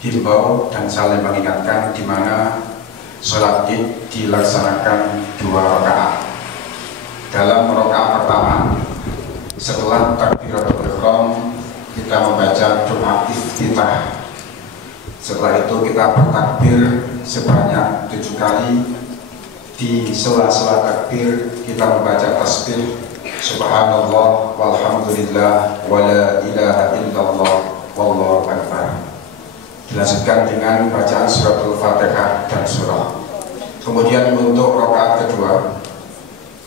himbau dan saling mengingatkan di mana sholat id dilaksanakan 2 rakaat. Dalam rakaat pertama, setelah takbiratul ihram kita membaca doa iftitah. Setelah itu kita bertakbir sebanyak 7 kali. Di sela-sela takbir kita membaca tasbih subhanallah walhamdulillah wala ilaha illallah wallahu akbar. Dilanjutkan dengan bacaan suratul Fatihah dan surah. Kemudian untuk rakaat kedua,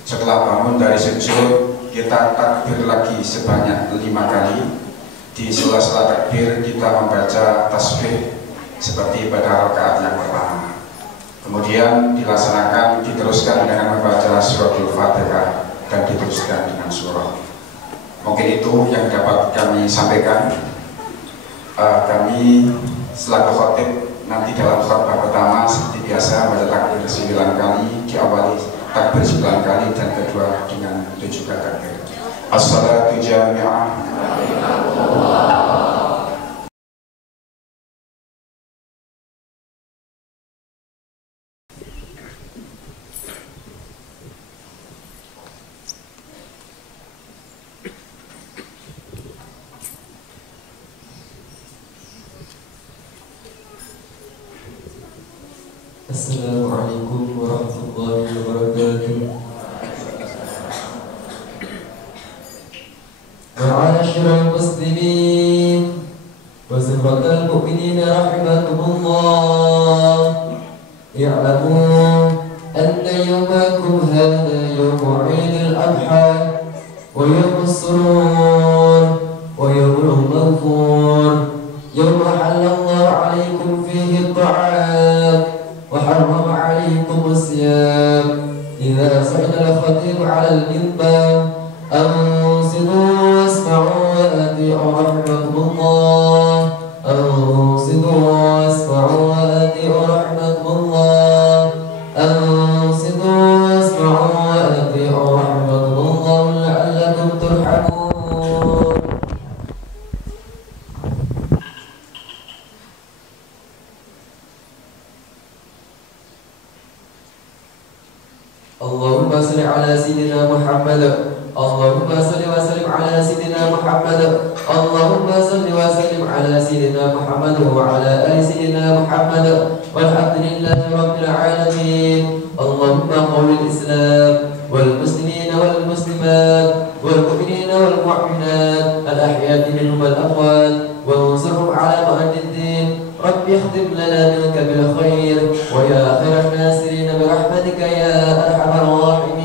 setelah bangun dari sujud kita takbir lagi sebanyak 5 kali. Di sela-sela takbir kita membaca tasbih seperti pada rakaat yang pertama. Kemudian diteruskan dengan membaca suratul Fatihah dan diteruskan dengan surah. Mungkin itu yang dapat kami sampaikan. Kami selaku khotib nanti dalam khutbah pertama seperti biasa baca takbir 9 kali, diawali takbir 9 kali dan kedua dengan 7 takbir. As-salatu jami'ah. Assalamualaikum warahmatullahi wabarakatuh. Ma'asyiral muslimin wa sirratal mu'minin rahimakumullah. I'lamu anna yawmakum hadha yawmu 'Eidil Adha wa yawmus surur wa yawmul maghfur. Yawma halallahu 'alaikum fihi at-ta'am وحرم عليكم الصيام. إذا صعد الخطيب على المنبر أنصتوا واسمعوا وأطيعوا رحمكم الله. أنصتوا واسمعوا وأطيعوا رحمكم الله. أنصتوا واسمعوا وأطيعوا رحمكم الله لعلكم ترحمون. محمد اللهم صل وسلم على سيدنا محمد وعلى آل سيدنا محمد والحمد لله رب العالمين. اللهم قول الإسلام والمسلمين والمسلمات والمؤمنين والمؤمنات الأحياء منهم والأموات وانصرهم على مؤد الدين. رب اختم لنا منك بالخير ويا خير الناصرين برحمتك يا أرحم الراحمين.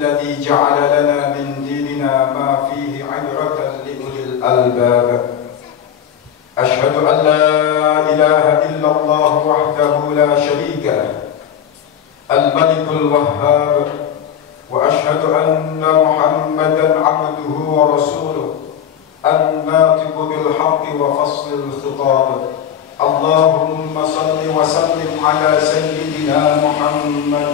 الذي جعل لنا من ديننا ما فيه عبرة لأولي الألباب. أشهد أن لا إله إلا الله وحده لا شريك له الملك الوهاب، وأشهد أن محمدا عبده ورسوله الناطق بالحق وفصل الخطاب. اللهم صل وسلم على سيدنا محمد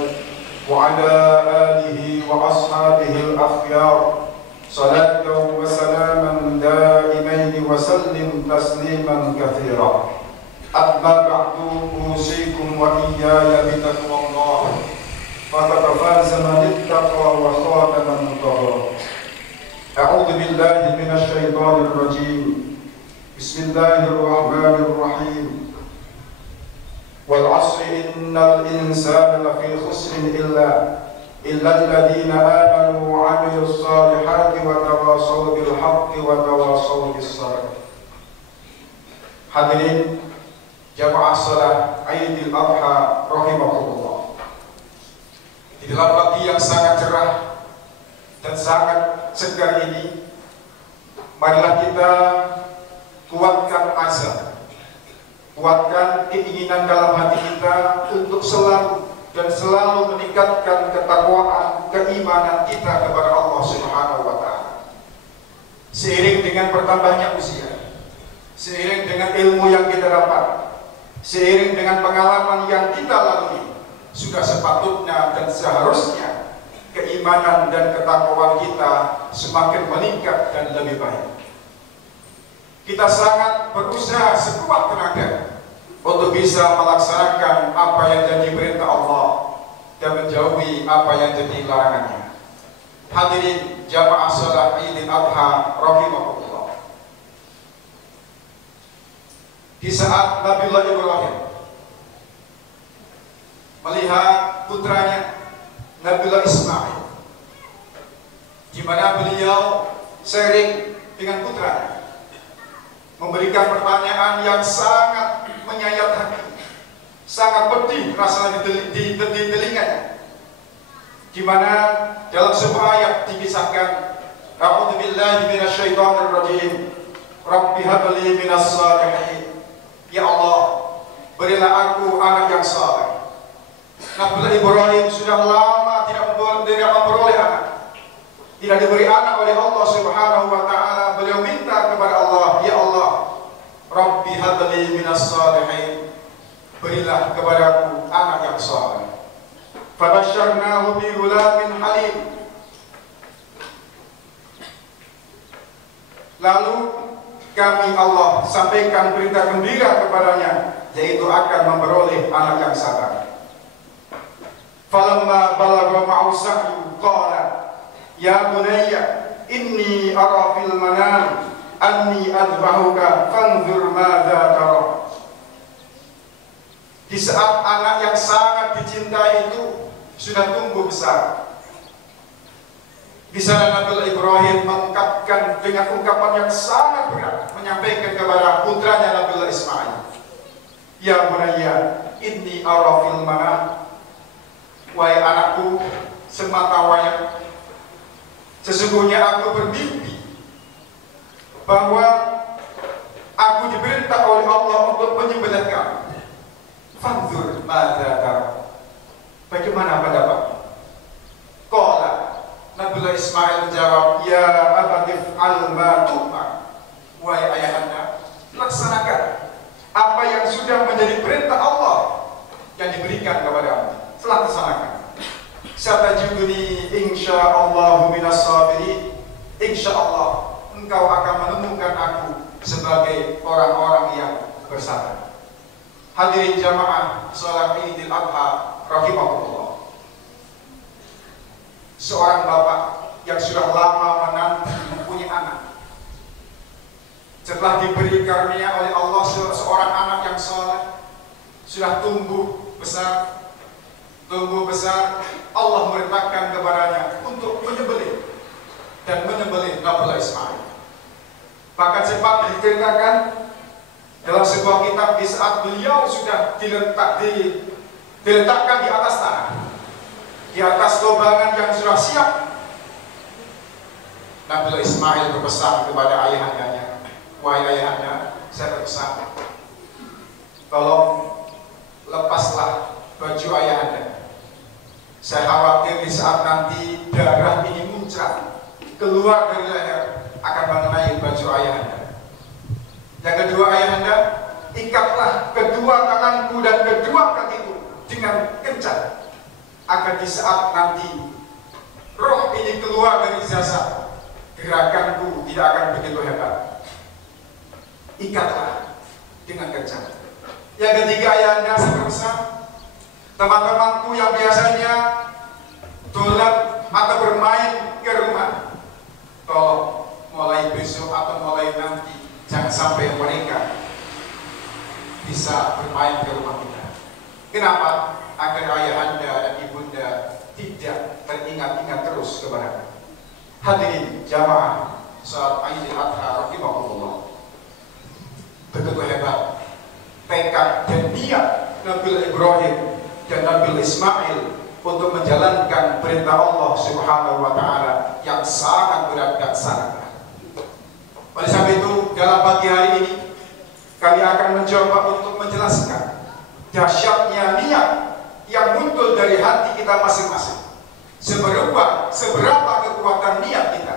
وعلى آله وأصحابه الأخيار صلاة وسلاما دائمين وسلم تسليما كثيرا. أما بعد أوصيكم وإياي بتقوى الله، فقد فاز من اتقى وخاب من طغى. أعوذ بالله من الشيطان الرجيم. بسم الله الرحمن الرحيم. والعصر إن الإنسان لفي خسر إلا الذين آمنوا وعملوا الصالحات وتواصوا بالحق وتواصوا بالصبر. Hadirin jamaah salat Aidil Adha rahimakumullah. Di dalam pagi yang sangat cerah dan sangat segar ini, marilah kita kuatkan azam, kuatkan keinginan dalam hati kita untuk selalu dan selalu meningkatkan ketakwaan, keimanan kita kepada Allah Subhanahu wa Ta'ala. Seiring dengan bertambahnya usia, seiring dengan ilmu yang kita dapat, seiring dengan pengalaman yang kita lalui, sudah sepatutnya dan seharusnya keimanan dan ketakwaan kita semakin meningkat dan lebih baik. Kita sangat berusaha sekuat tenaga untuk bisa melaksanakan apa yang jadi perintah Allah dan menjauhi apa yang jadi larangannya. Hadirin jamaah salat Idul Adha rahimakumullah. Di saat Nabiullah Ibrahim melihat putranya Nabiullah Ismail, di mana beliau sering dengan putranya, memberikan pertanyaan yang sangat menyayat hati, sangat pedih rasanya di telinganya, di mana dalam sebuah ayat dikisahkan, A'udzubillahi minasyaitonir rajim, Rabbi habli minas salihin. Ya Allah, berilah aku anak yang saleh. Nabi Ibrahim sudah lama tidak memperoleh anak, tidak diberi anak oleh Allah Subhanahu wa Ta'ala. Beliau minta kepada Allah, ya Allah, Rabbi habli minas salihin, berilah kepadaku anak yang saleh. Fabasyarnahu bi ghulamin halim. Lalu kami Allah sampaikan berita gembira kepadanya, yaitu akan memperoleh anak yang sabar. Falamma balagha ma'u sa'yu qala ya bunayya inni ara fil manam anni adbahuka fanzur madza tara. Di saat anak yang sangat dicintai itu sudah tumbuh besar, di sana Nabi Ibrahim mengungkapkan dengan ungkapan yang sangat berat, menyampaikan kepada putranya Nabi Ismail, ya bunayya inni ara fil manam, wahai anakku, semata wayang sesungguhnya aku bermimpi bahwa aku diperintah oleh Allah untuk menyembelih kamu. Fanzur, madza tara? Bagaimana pendapatmu? Qala, Nabiullah Ismail menjawab, ya abati fa'al ma tu'mar. Wahai ayahanda, laksanakan apa yang sudah menjadi perintah Allah yang diberikan kepadamu, telah laksanakan. Satajiduni insyaallahu minas sabirin. Insyaallah engkau akan menemukan aku sebagai orang-orang yang bersabar. Hadirin jamaah salat Idul Adha rahimakumullah. Seorang bapak yang sudah lama menanti mempunyai anak, setelah diberi karunia oleh Allah seorang anak yang saleh, sudah tumbuh besar, Allah merintahkan kepadanya untuk menyembelih Nabiullah Ismail. Bahkan sempat diceritakan dalam sebuah kitab, di saat beliau sudah diletakkan di atas tanah, di atas lobangan yang sudah siap, Nabiullah Ismail berpesan kepada ayahandanya, wahai ayahanda, saya berpesan, tolong lepaslah baju ayahanda. Saya khawatir di saat nanti darah ini muncrat keluar dari leher akan mengenai baju ayahanda. Yang kedua, ayahanda, ikatlah kedua tanganku dan kedua kakiku dengan kencang, agar di saat nanti roh ini keluar dari jasad, gerakanku tidak akan begitu hebat. Ikatlah dengan kencang. Yang ketiga, ayahanda, saya berpesan, teman-temanku yang biasanya dolan atau bermain ke rumah, tolong mulai besok atau mulai nanti jangan sampai mereka bisa bermain ke rumah kita. Kenapa? Agar ayahanda dan ibunda tidak teringat-ingat terus kepada. Hadirin jamaah salat Idul Adha rahimakumullah. Begitu hebat tekad dan niat Nabiullah Ibrahim dan Nabiullah Ismail untuk menjalankan perintah Allah Subhanahu wa Ta'ala yang sangat berat dan sangat berat. Oleh sebab itu, dalam pagi hari ini kami akan mencoba untuk menjelaskan dahsyatnya niat yang muncul dari hati kita masing-masing. Seberapa kekuatan niat kita,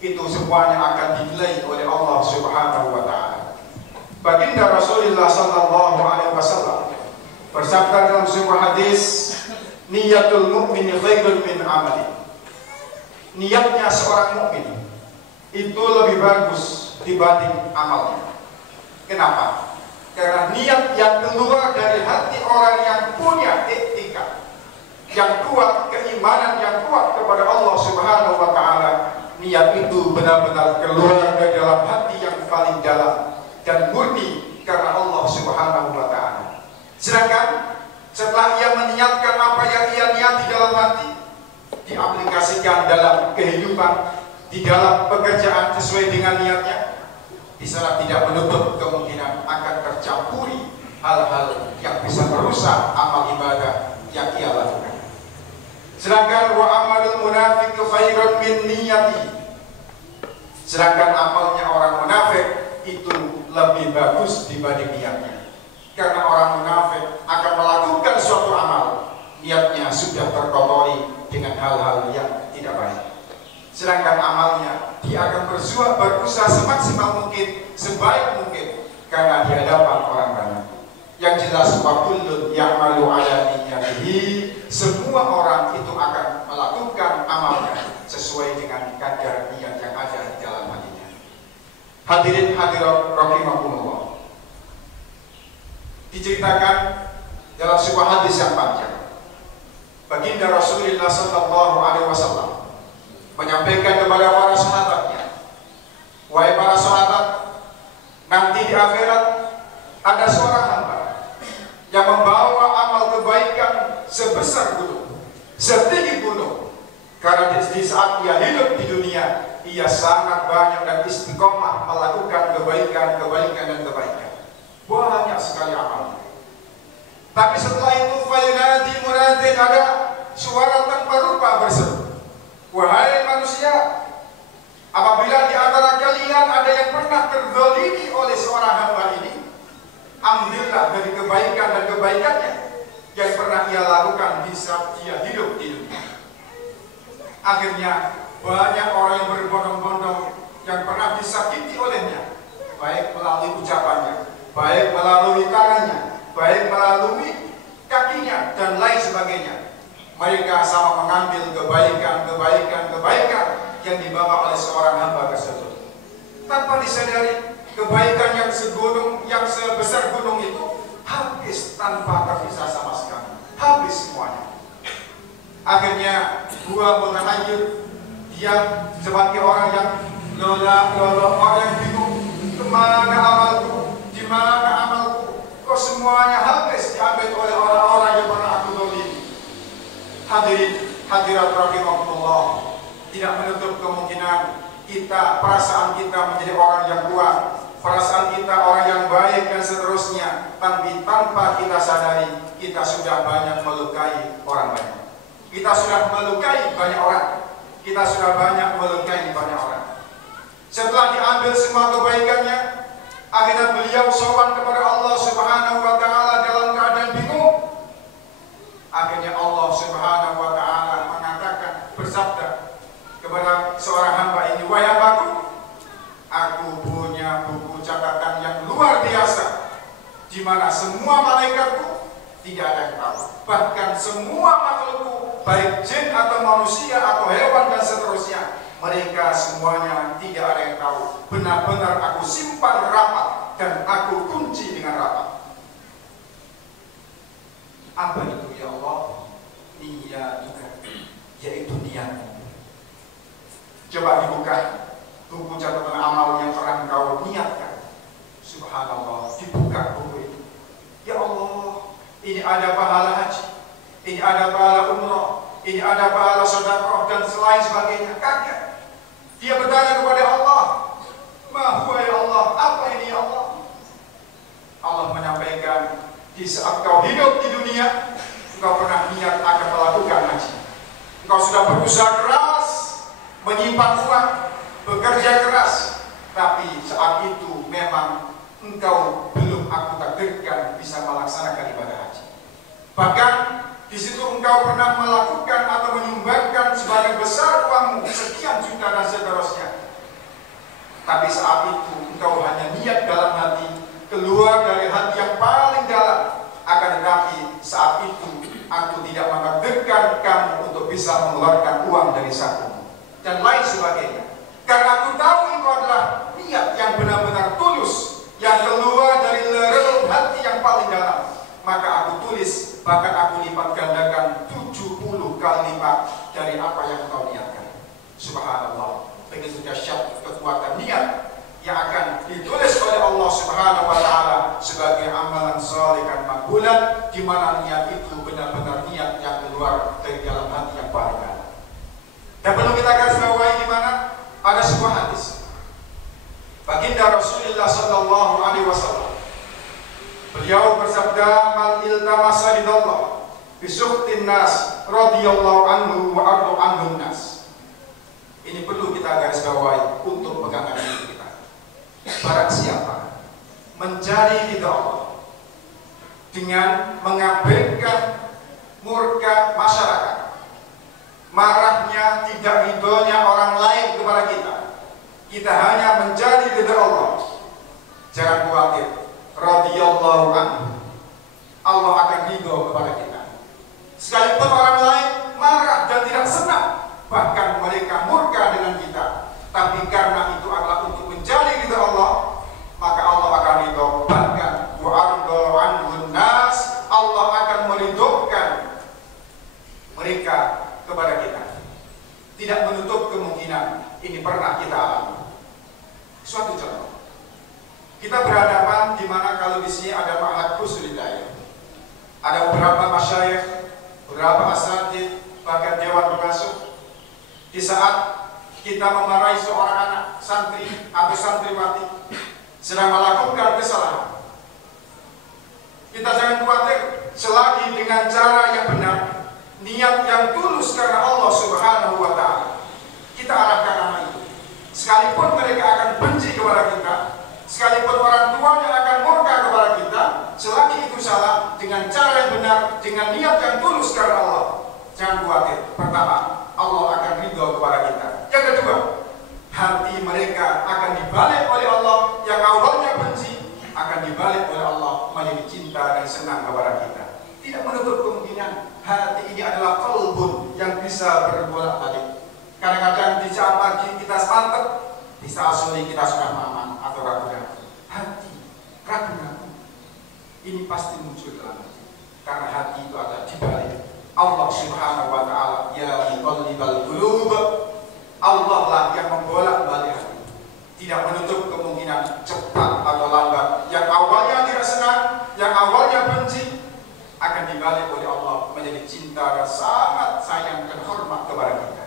itu semuanya akan dinilai oleh Allah Subhanahu wa Ta'ala. Baginda Rasulullah sallallahu alaihi wasallam bersabda dalam sebuah hadis, niyatul mu'mini khairun min amali. Niatnya seorang mukmin itu lebih bagus dibanding amalnya. Kenapa? Karena niat yang keluar dari hati orang yang punya etika yang kuat, keimanan yang kuat kepada Allah Subhanahu wa Ta'ala, niat itu benar-benar keluar dari dalam hati yang paling dalam dan murni karena Allah Subhanahu wa Ta'ala. Sedangkan setelah ia meniatkan apa yang ia niati dalam hati, diaplikasikan dalam kehidupan, di dalam pekerjaan sesuai dengan niatnya, di sana tidak menutup kemungkinan akan tercampuri hal-hal yang bisa merusak amal ibadah yang ia lakukan. Sedangkan wa amalul munafiq khairun min niyati. Sedangkan amalnya orang munafik itu lebih bagus dibanding niatnya. Karena orang munafik akan melakukan suatu amal, niatnya sudah terkotori dengan hal-hal yang tidak baik. Sedangkan amalnya dia akan berusaha semaksimal mungkin, sebaik mungkin, karena di hadapan orang banyak. Yang jelas wa kullun ya'malu ala niyyatihi, semua orang itu akan melakukan amalnya sesuai dengan kadar niat yang ada di dalam hatinya. Hadirin hadirat rahimakumullah. Diceritakan dalam sebuah hadis yang panjang, baginda Rasulullah sallallahu alaihi wasallam menyampaikan kepada para sahabatnya, wahai para sahabat, nanti di akhirat ada seorang hamba yang membawa amal kebaikan sebesar gunung, setinggi gunung, karena di saat ia hidup di dunia, ia sangat banyak dan istiqomah melakukan kebaikan dan kebaikan. Banyak sekali amalnya. Tapi setelah itu fayunadi muradin, ada suara tanpa rupa berseru, wahai manusia, apabila di antara kalian ada yang pernah terzalimi oleh seorang hamba ini, ambillah dari kebaikan dan kebaikannya yang pernah ia lakukan di saat ia hidup di dunia. Akhirnya banyak orang yang berbondong-bondong yang pernah disakiti olehnya, baik melalui ucapannya, baik melalui tangannya, baik melalui kakinya, dan lain sebagainya. Mereka sama mengambil kebaikan yang dibawa oleh seorang hamba tersebut, tanpa disadari kebaikan yang segunung, yang sebesar gunung itu habis tanpa tersisa sama sekali, habis semuanya. Akhirnya gua mutahayir, dia sebagai orang yang orang yang bingung, kemana amalku, di mana amalku, kok semuanya habis diambil oleh orang-orang yang pernah aku dolimi. Hadirin hadirat rahimakumullah, tidak menutup kemungkinan kita, perasaan kita menjadi orang yang kuat, perasaan kita orang yang baik dan seterusnya, tapi tanpa kita sadari kita sudah banyak melukai orang banyak. Kita sudah melukai banyak orang. Kita sudah banyak melukai banyak orang. Setelah diambil semua kebaikannya, akhirnya beliau sowan kepada Allah Subhanahu wa taala dalam keadaan bingung. Akhirnya Allah Subhanahu wa taala mengatakan, bersabda kepada seorang hamba ini, "Wahai hambaku, aku punya buku catatan yang luar biasa, di mana semua malaikatku tidak ada yang tahu. Bahkan semua makhlukku, baik jin atau manusia atau hewan dan seterusnya, mereka semuanya tidak ada yang tahu. Benar-benar aku simpan rapat dan aku kunci dengan rapat." Apa itu ya Allah? Niyatuk, yaitu niatmu. Coba dibuka buku catatan amal yang pernah engkau niatkan. Subhanallah, dibuka buku itu. Ya Allah, ini ada pahala haji, ini ada pahala umrah, ini ada pahala sedekah dan selain sebagainya. Kaget. Dia bertanya kepada Allah, "Ma huwa ya Allah? Apa ini ya Allah?" Allah menyampaikan, di saat kau hidup di dunia, engkau pernah niat akan melakukan haji. Engkau sudah berusaha keras, menyimpan uang, bekerja keras, tapi saat itu memang engkau belum aku takdirkan bisa melaksanakan ibadah haji. Bahkan di situ engkau pernah melakukan atau menyumbangkan sebagian besar uangmu, sekian juta dan seterusnya. Tapi saat itu engkau hanya niat dalam hati, keluar dari hati yang paling dalam. Akan tetapi saat itu aku tidak menakdirkan kamu untuk bisa mengeluarkan uang dari sakumu dan lain sebagainya. Karena aku tahu itu adalah niat yang benar-benar tulus, yang keluar dari relung hati yang paling dalam. Maka aku tulis, bahkan aku lipat gandakan 70 kali lipat dari apa yang kau niatkan. Subhanallah, begitu dahsyat kekuatan niat yang akan ditulis oleh Allah Subhanahu wa taala sebagai amalan saleh dan makbulan, di mana niat itu benar-benar niat yang keluar dari dalam hati yang paling dalam. Dan perlu kita garis bawahi di mana ada sebuah hadis baginda Rasulullah sallallahu alaihi wasallam. Beliau bersabda, "Man iltamasa ridallah bi sukhtin nas radhiyallahu anhu wa ardu anhun nas." Ini perlu kita garis bawahi untuk pegangan hidup kita. Barang siapa mencari ridha Allah dengan mengabaikan murka masyarakat, marahnya, tidak ridhonya orang lain kepada kita, kita hanya mencari ridha Allah, jangan khawatir, radhiyallahu anhu, Allah akan ridho kepada kita. Sekalipun orang lain marah dan tidak senang, bahkan mereka murka dengan kita, tapi karena itu adalah untuk mencari ridha Allah, maka Allah akan ridho. Bahkan wa ardu anhun nas, Allah akan meridhokan mereka kepada kita. Tidak menutup kemungkinan ini pernah kita alami. Suatu contoh, kita berhadapan di mana kalau di sini ada ma'had husnul hidayah, ada beberapa masyayikh, beberapa asatidz, bahkan dewan pengasuh. Di saat kita memarahi seorang anak santri atau santriwati sedang melakukan kesalahan, kita jangan khawatir, selagi dengan cara yang benar, niat yang tulus karena Allah Subhanahu wa taala, kita arahkan anak itu. Sekalipun mereka akan benci kepada kita, sekalipun orang tuanya akan murka kepada kita, selagi itu salah, dengan cara yang benar, dengan niat yang tulus karena Allah, jangan khawatir. Pertama, Allah akan ridho kepada kita. Yang kedua, hati mereka akan dibalik oleh Allah. Yang awalnya benci akan dibalik oleh Allah menjadi cinta dan senang kepada kita. Tidak menutup kemungkinan hati ini adalah qalbun yang bisa berbolak-balik. Kadang-kadang di saat pagi kita mantap, di saat sore kita sudah aman atau ragu-ragu. Hati ragu-ragu ini pasti muncul dalam hati, karena hati itu ada di balik. Allah Subhanahu wa Ta'ala, ya muqallibal qulub, Allah lah yang membolak-balik hati. Tidak menutup kemungkinan cepat atau lambat, yang awalnya tidak senang, yang awalnya benci, akan dibalik oleh Allah menjadi cinta dan sangat sayang dan hormat kepada kita.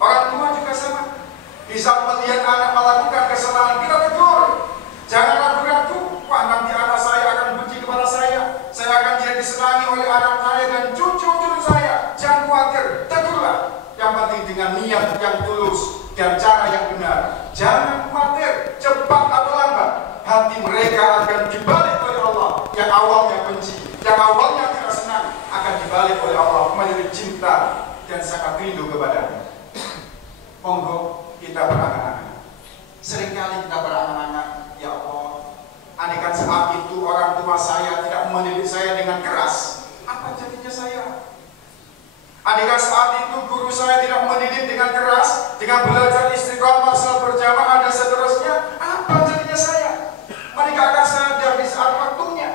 Orang tua juga sama. Bisa melihat anak melakukan kesalahan, kita tegur. Jangan ragu-ragu, wah nanti anak saya akan benci kepada saya akan tidak disenangi oleh anak saya dan cucu-cucu saya. Jangan khawatir, tegurlah. Yang penting dengan niat yang tulus dan cara yang benar. Jangan khawatir, cepat atau lambat, hati mereka akan dibalik oleh Allah. Yang awalnya benci, yang awalnya tidak senang, akan dibalik oleh Allah menjadi cinta dan sangat rindu kepadanya. Monggo kita berangan-angan. Seringkali kita berangan-angan, ya Allah, andaikan saat itu orang tua saya tidak mendidik saya dengan keras, apa jadinya saya? Andaikan saat itu guru saya tidak mendidik dengan keras, dengan belajar istiqomah, salat berjamaah dan seterusnya, apa jadinya saya? Mereka akan sadar di saat waktunya.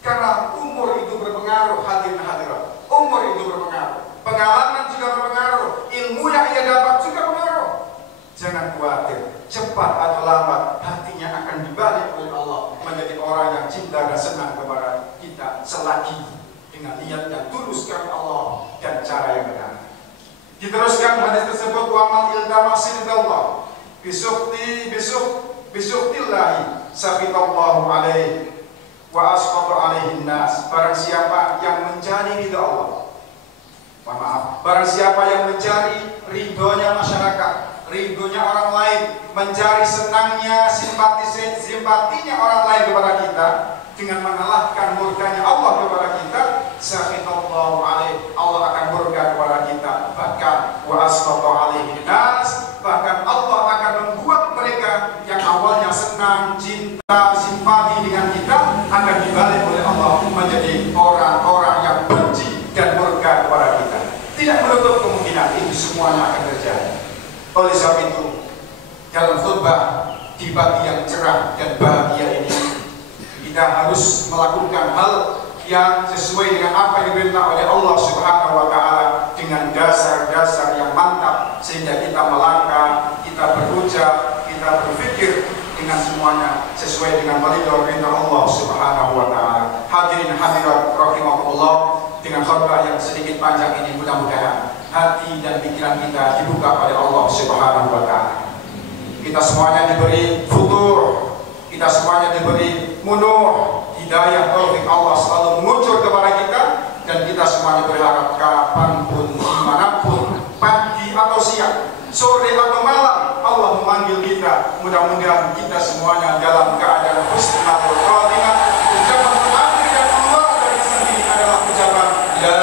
Karena umur itu berpengaruh, hadirin hadirat. Umur itu berpengaruh, pengalaman juga berpengaruh, ilmu yang ia dapat juga berpengaruh. Jangan khawatir, cepat atau lambat hatinya akan dibalik oleh Allah menjadi orang yang cinta dan senang kepada kita, selagi dengan niat yang tulus karena Allah dan cara yang benar. Diteruskan hadis tersebut, wa man iltama sidallah bisuktillahi sabitallahu alaihi wa asqata alaihin nas. Barang siapa yang mencari ridha Allah, barang siapa yang mencari ridhonya masyarakat, ridhonya orang lain, mencari senangnya, simpatinya orang lain kepada kita, dengan mengalahkan murkanya Allah kepada kita, sakhitallahu alaihi, Allah akan murka kepada kita. Bahkan wa asqata alaihin nas, bahkan Allah akan membuat mereka yang awalnya senang, cinta, simpati dengan kita, akan dibalik oleh Allah menjadi orang-orang yang benci dan murka kepada kita. Tidak menutup kemungkinan itu semuanya akan terjadi. Oleh sebab itu, dalam khutbah di pagi yang cerah dan bahagia ini, kita harus melakukan hal yang sesuai dengan apa yang diperintah oleh Allah Subhanahu wa Ta'ala, dengan dasar-dasar yang mantap, sehingga kita melangkah, kita berucap, kita berpikir dengan semuanya sesuai dengan perintah Allah Subhanahu wa Ta'ala. Hadirin hadirat rahimakumullah, dengan khutbah yang sedikit panjang ini, mudah-mudahan hati dan pikiran kita dibuka oleh Allah Subhanahu wa Ta'ala. Kita semuanya diberi futur, kita semuanya diberi munuh, hidayah taufik Allah selalu mengucur kepada kita, dan kita semuanya berharap kapanpun, dimanapun, pagi atau siang, sore atau malam, Allah memanggil kita. Mudah-mudahan kita semuanya dalam keadaan husnul khotimah. Ucapan terakhir yang keluar dari sini adalah ucapan la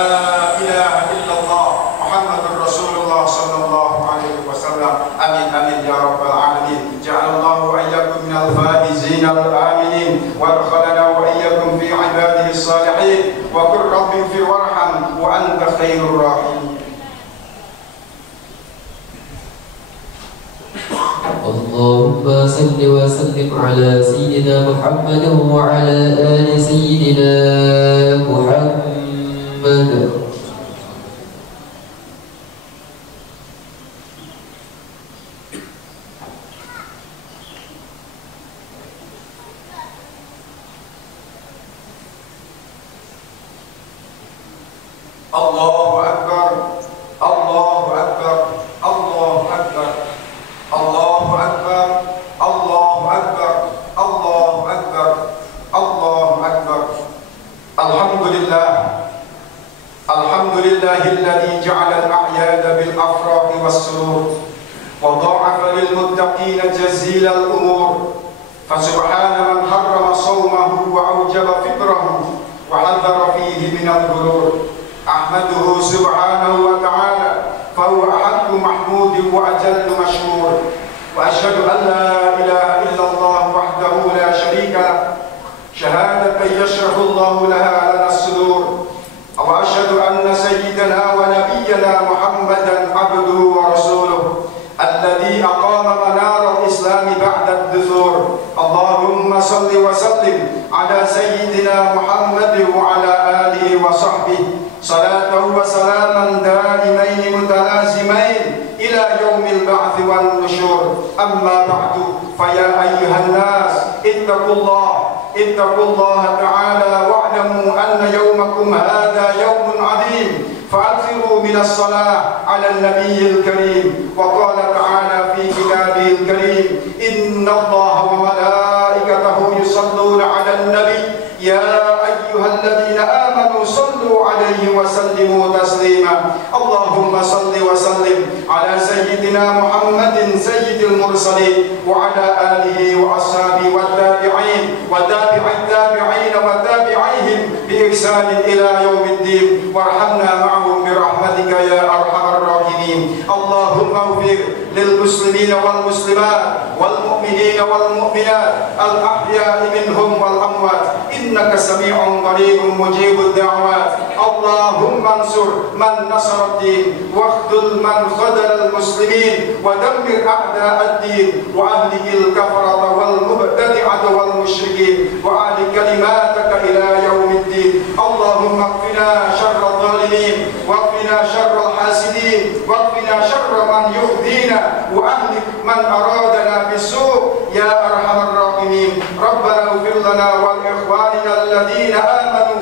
ilaha illallah Muhammadur Rasulullah sallallahu alaihi wasallam. Amin amin ya rabbal alamin. Ja'alallahu wa iyyakum minal faizin al-aminin wa adkhalana wa iyyakum fi ibadihi salihin wa qur rabbi fi warham wa anta khairur rahimin. اللهم صل وسلم على سيدنا محمد وعلى آل سيدنا محمد. Allahu Akbar, Allahu Akbar, Allahu Akbar, Allahu Akbar, Allahu Akbar, Allahu Akbar, Allahu Akbar. Alhamdulillah, Alhamdulillahilladzi ja'ala al-a'yada bil afrahi was surur wa dha'afa lil muttaqina jazila al-umur فسبحان من حرم صومه وأوجب فطره وحذر فيه من الغرور. أحمده سبحانه وتعالى فهو أحق محمود وأجل مشكور، وأشهد أن لا إله إلا الله وحده لا شريك له شهادة يشرح الله لها لنا الصدور، وأشهد أن سيدنا ونبينا محمدا عبده ورسوله الذي أقام منار الإسلام بعد الدثور. اللهم صل وسلم على سيدنا محمد وعلى آله وصحبه صلاة وسلاما دائمين متلازمين إلى يوم البعث والنشور. أما بعد فيا أيها الناس اتقوا الله تعالى واعلموا أن يومكم هذا يوم عظيم، فأكثروا من الصلاة على النبي الكريم. وقال تعالى في كتابه الكريم: إن الله وملائكته يصلون على النبي يا أيها الذين آمنوا صلوا عليه وسلموا تسليما. اللهم صل وسلم على سيدنا محمد سيد المرسلين وعلى آله وأصحابه والتابعين وتابع التابعين وتابعيهم بإحسان إلى يوم الدين، وارحمنا معهم برحمتك يا أرحم الراحمين. اللهم اغفر للمسلمين والمسلمات والمؤمنين والمؤمنات الأحياء منهم والأموات، إنك سميع قريب مجيب الدعوات. اللهم انصر من نصر الدين، واخذل من خذل المسلمين، ودمر أعداء الدين وأهله الكفرة والمبتدعة والمشركين، وأعل كلماتك إلى يوم الدين. اللهم اكفنا شر الظالمين، واكفنا شر الحاسدين، واكفنا شر من يؤذينا، وأهلك من أرادنا بالسوء يا أرحم الراحمين. ربنا اغفر لنا ولإخواننا الذين آمنوا،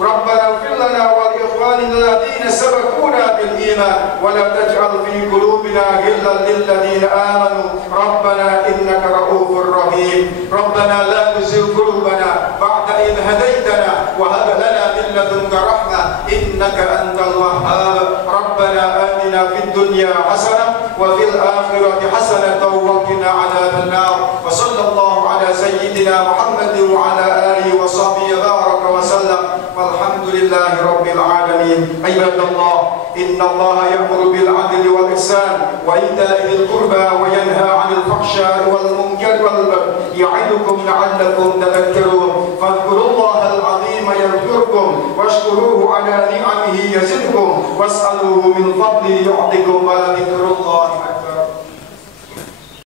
ربنا اغفر لنا ولإخواننا الذين سبقونا بالإيمان، ولا تجعل في قلوبنا غلا للذين آمنوا ربنا إنك رؤوف رحيم. ربنا لا تزغ قلوبنا بعد إذ هديتنا وهب لنا من لدنك رحمة إنك أنت الوهاب. ربنا آتنا في الدنيا حسنة وفي الآخرة حسنة وقنا عذاب النار. وصلى الله على سيدنا محمد وعلى آله وصحبه بارك وسلم، والحمد لله رب العالمين. عباد الله، إن الله يأمر بالعدل والإحسان وإيتاء ذي القربى وينهى عن الفحشاء والمنكر والبغي يعظكم لعلكم تذكرون. فاذكروا الله العظيم يذكركم، واشكروه على نعمه يزدكم، واسألوه من فضله يعطكم، ولذكر الله